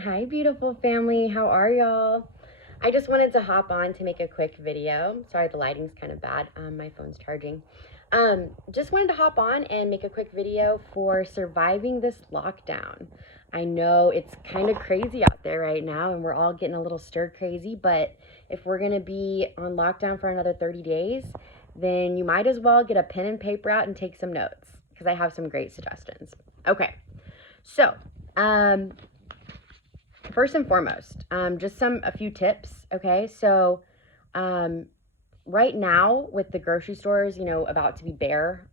Hi, beautiful family. How are y'all? I just wanted to hop on to make a quick video. Sorry, the lighting's kind of bad. My phone's charging. Just wanted to hop on and make a quick video for surviving this lockdown. I know it's kind of crazy out there right now, and we're all getting a little stir crazy, but if we're going to be on lockdown for another 30 days, then you might as well get a pen and paper out and take some notes because I have some great suggestions. Okay, so, first and foremost, just a few tips. Okay, so right now with the grocery stores, about to be bare,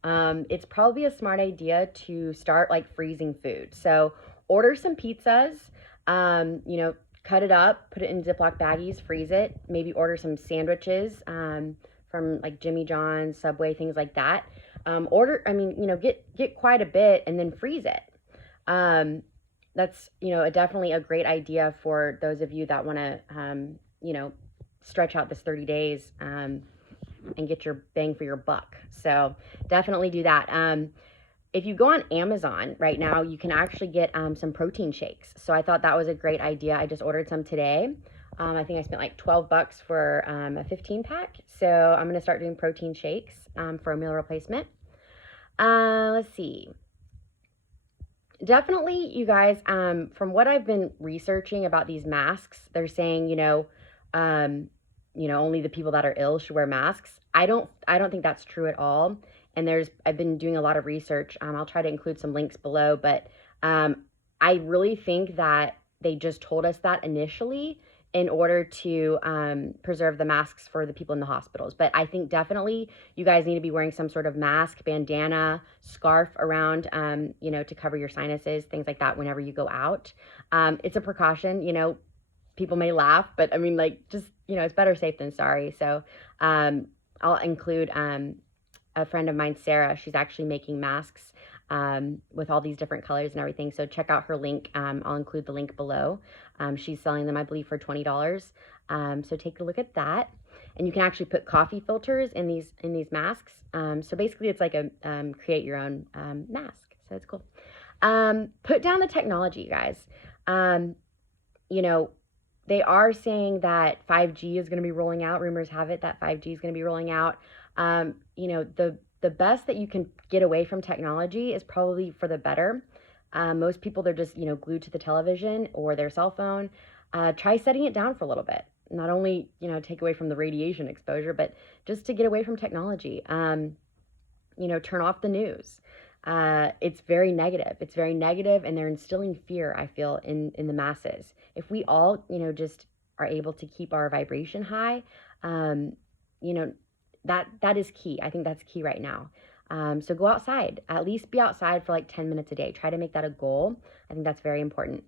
it's probably a smart idea to start like freezing food. So order some pizzas, cut it up, put it in Ziploc baggies, freeze it. Maybe order some sandwiches from like Jimmy John's, Subway, things like that. Get quite a bit and then freeze it. That's definitely a great idea for those of you that want to stretch out this 30 days and get your bang for your buck. So definitely do that. If you go on Amazon right now, you can actually get some protein shakes. So I thought that was a great idea. I just ordered some today. I think I spent like $12 for a 15 pack. So I'm going to start doing protein shakes for a meal replacement. Let's see. Definitely, you guys, from what I've been researching about these masks, they're saying, only the people that are ill should wear masks. I don't think that's true at all. And I've been doing a lot of research. I'll try to include some links below, but I really think that they just told us that initially in order to preserve the masks for the people in the hospitals. But I think definitely you guys need to be wearing some sort of mask, bandana, scarf around, to cover your sinuses, things like that whenever you go out. It's a precaution, people may laugh, but I mean, like, just, it's better safe than sorry. So I'll include a friend of mine, Sarah. She's actually making masks with all these different colors and everything. So check out her link. I'll include the link below. She's selling them, I believe, for $20. So take a look at that. And you can actually put coffee filters in these masks. So basically, it's like a create your own mask. So it's cool. Put down the technology, you guys. They are saying that 5G is going to be rolling out. Rumors have it that 5G is going to be rolling out. The best that you can get away from technology is probably for the better. Most people, they're just, glued to the television or their cell phone. Try setting it down for a little bit. Not only, take away from the radiation exposure, but just to get away from technology. Turn off the news. It's very negative. It's very negative, and they're instilling fear, I feel, in the masses. If we all, just are able to keep our vibration high, that is key. I think that's key right now. So go outside. At least be outside for like 10 minutes a day. Try to make that a goal. I think that's very important.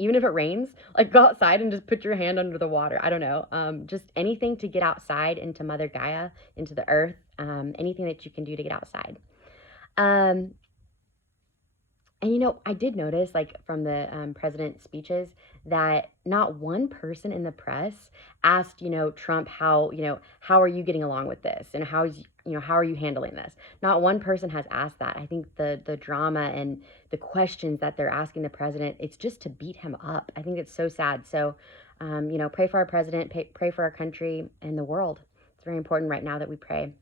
Even if it rains, like go outside and just put your hand under the water. I don't know. Just anything to get outside into Mother Gaia, into the earth. Anything that you can do to get outside. And I did notice, like, from the president's speeches, that not one person in the press asked, Trump how are you getting along with this, and how are you handling this? Not one person has asked that. I think the drama and the questions that they're asking the president, it's just to beat him up. I think it's so sad. So, pray for our president, pray for our country and the world. It's very important right now that we pray.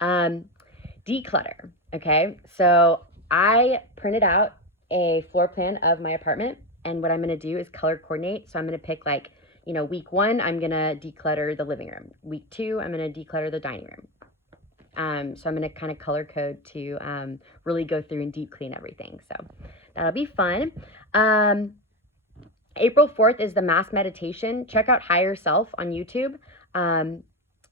Declutter. Okay, so I printed out a floor plan of my apartment, and what I'm going to do is color coordinate. So I'm going to pick, like, week 1, I'm going to declutter the living room. Week 2, I'm going to declutter the dining room. So I'm going to kind of color code to really go through and deep clean everything. So that'll be fun. April 4th is the mass meditation. Check out Higher Self on YouTube.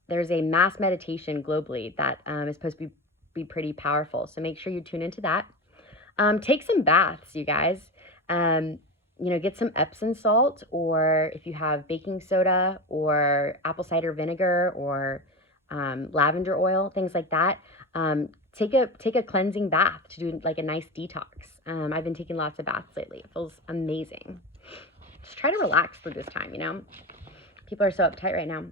There's a mass meditation globally that is supposed to be pretty powerful. So make sure you tune into that. Take some baths, you guys. Get some Epsom salt, or if you have baking soda or apple cider vinegar or lavender oil, things like that. Take a cleansing bath to do like a nice detox. I've been taking lots of baths lately. It feels amazing. Just try to relax through this time, People are so uptight right now.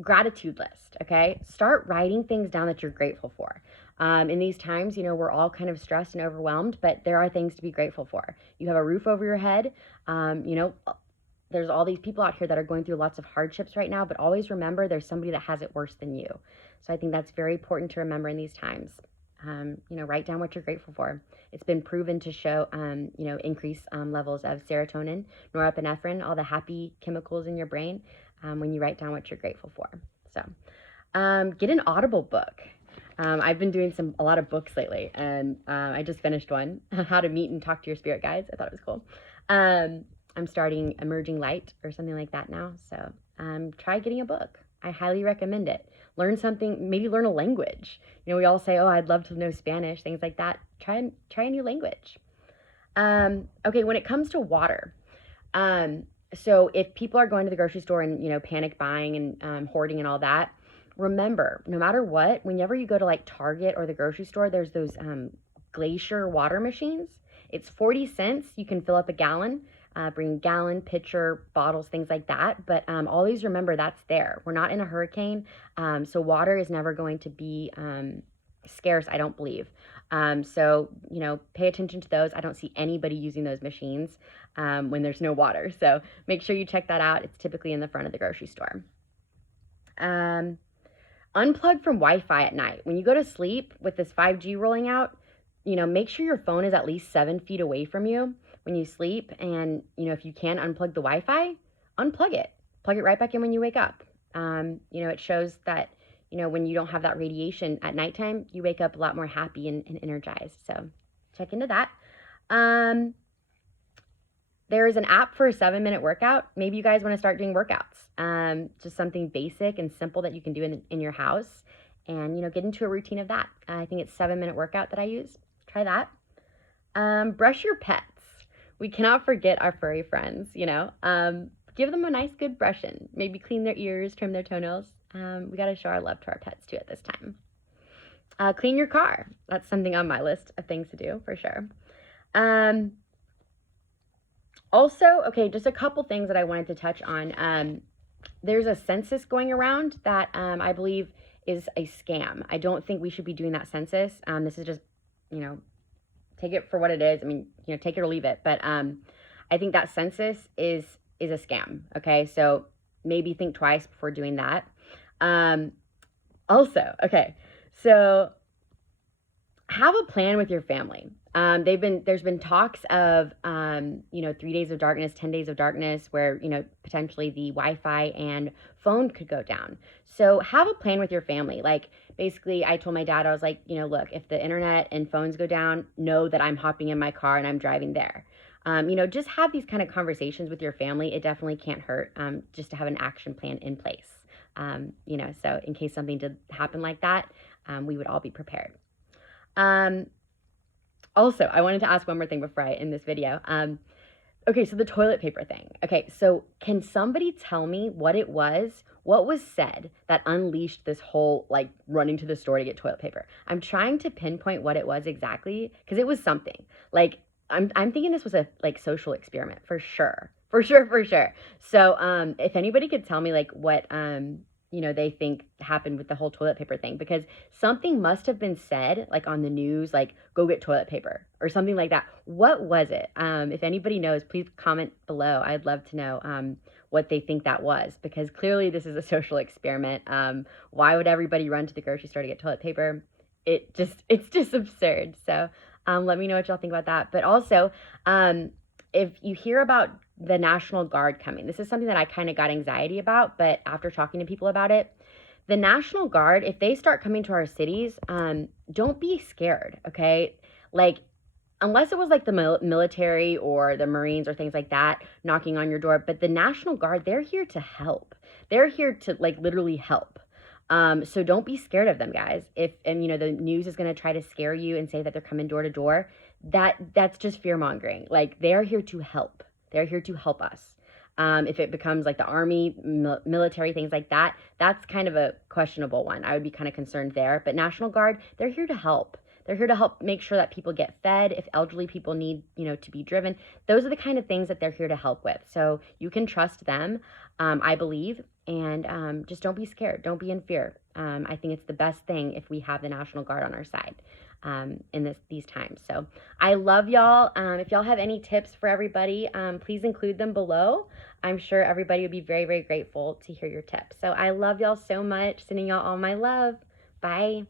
Gratitude list, okay? Start writing things down that you're grateful for. In these times, we're all kind of stressed and overwhelmed, but there are things to be grateful for. You have a roof over your head. There's all these people out here that are going through lots of hardships right now, but always remember there's somebody that has it worse than you. So I think that's very important to remember in these times. Write down what you're grateful for. It's been proven to show, increase levels of serotonin, norepinephrine, all the happy chemicals in your brain when you write down what you're grateful for. So get an Audible book. I've been doing a lot of books lately, and I just finished one, How to Meet and Talk to Your Spirit Guides. I thought it was cool. I'm starting Emerging Light or something like that now. So try getting a book. I highly recommend it. Learn something, maybe learn a language. We all say, oh, I'd love to know Spanish, things like that. Try a new language. Okay, when it comes to water, so if people are going to the grocery store and, panic buying and hoarding and all that, remember, no matter what, whenever you go to like Target or the grocery store, there's those Glacier water machines. It's 40 cents. You can fill up a gallon. Bring gallon, pitcher, bottles, things like that. But always remember that's there. We're not in a hurricane, so water is never going to be scarce, I don't believe. So, pay attention to those. I don't see anybody using those machines when there's no water. So make sure you check that out. It's typically in the front of the grocery store. Unplug from Wi-Fi at night. When you go to sleep with this 5G rolling out, make sure your phone is at least 7 feet away from you when you sleep. And, if you can unplug the Wi-Fi, unplug it. Plug it right back in when you wake up. It shows that, when you don't have that radiation at nighttime, you wake up a lot more happy and energized. So check into that. There is an app for a 7-minute workout. Maybe you guys want to start doing workouts. Just something basic and simple that you can do in your house and, get into a routine of that. I think it's 7-minute workout that I use. Try that. Brush your pets. We cannot forget our furry friends, give them a nice good brushing. Maybe clean their ears, trim their toenails. We got to show our love to our pets too at this time. Clean your car. That's something on my list of things to do for sure. Also, okay, just a couple things that I wanted to touch on. There's a census going around that I believe is a scam. I don't think we should be doing that census. This is just, take it for what it is. I mean, take it or leave it. But I think that census is a scam. Okay, so maybe think twice before doing that. Also, okay, so have a plan with your family. There's been talks of 3 days of darkness, 10 days of darkness, where potentially the Wi-Fi and phone could go down. So have a plan with your family. Like basically, I told my dad, I was like, look, if the internet and phones go down, know that I'm hopping in my car and I'm driving there. Just have these kind of conversations with your family. It definitely can't hurt just to have an action plan in place. So in case something did happen like that, we would all be prepared. Also, I wanted to ask one more thing before I end this video. Okay, so the toilet paper thing. Okay, so can somebody tell me what was said that unleashed this whole, like, running to the store to get toilet paper? I'm trying to pinpoint what it was exactly, because it was something. Like, I'm thinking this was a, like, social experiment, for sure. For sure. So, if anybody could tell me, like, what, they think happened with the whole toilet paper thing, because something must have been said, like on the news, like go get toilet paper or something like that. What was it? If anybody knows, please comment below. I'd love to know what they think that was, because clearly this is a social experiment. Why would everybody run to the grocery store to get toilet paper? It's just absurd. So let me know what y'all think about that. But also, if you hear about the National Guard coming, this is something that I kind of got anxiety about, but after talking to people about it, the National Guard, if they start coming to our cities, don't be scared, okay? Like, unless it was like the military or the Marines or things like that knocking on your door, but the National Guard, they're here to help. They're here to, like, literally help. So don't be scared of them, guys. The news is going to try to scare you and say that they're coming door to door, that's just fear mongering. Like, they're here to help. They're here to help us. If it becomes like the army, military, things like that, that's kind of a questionable one. I would be kind of concerned there. But National Guard, they're here to help. They're here to help make sure that people get fed. If elderly people need, to be driven, those are the kind of things that they're here to help with. So you can trust them, I believe. and just don't be scared. Don't be in fear. I think it's the best thing if we have the National Guard on our side in these times. So I love y'all. If y'all have any tips for everybody, please include them below. I'm sure everybody would be very, very grateful to hear your tips. So I love y'all so much. Sending y'all all my love. Bye.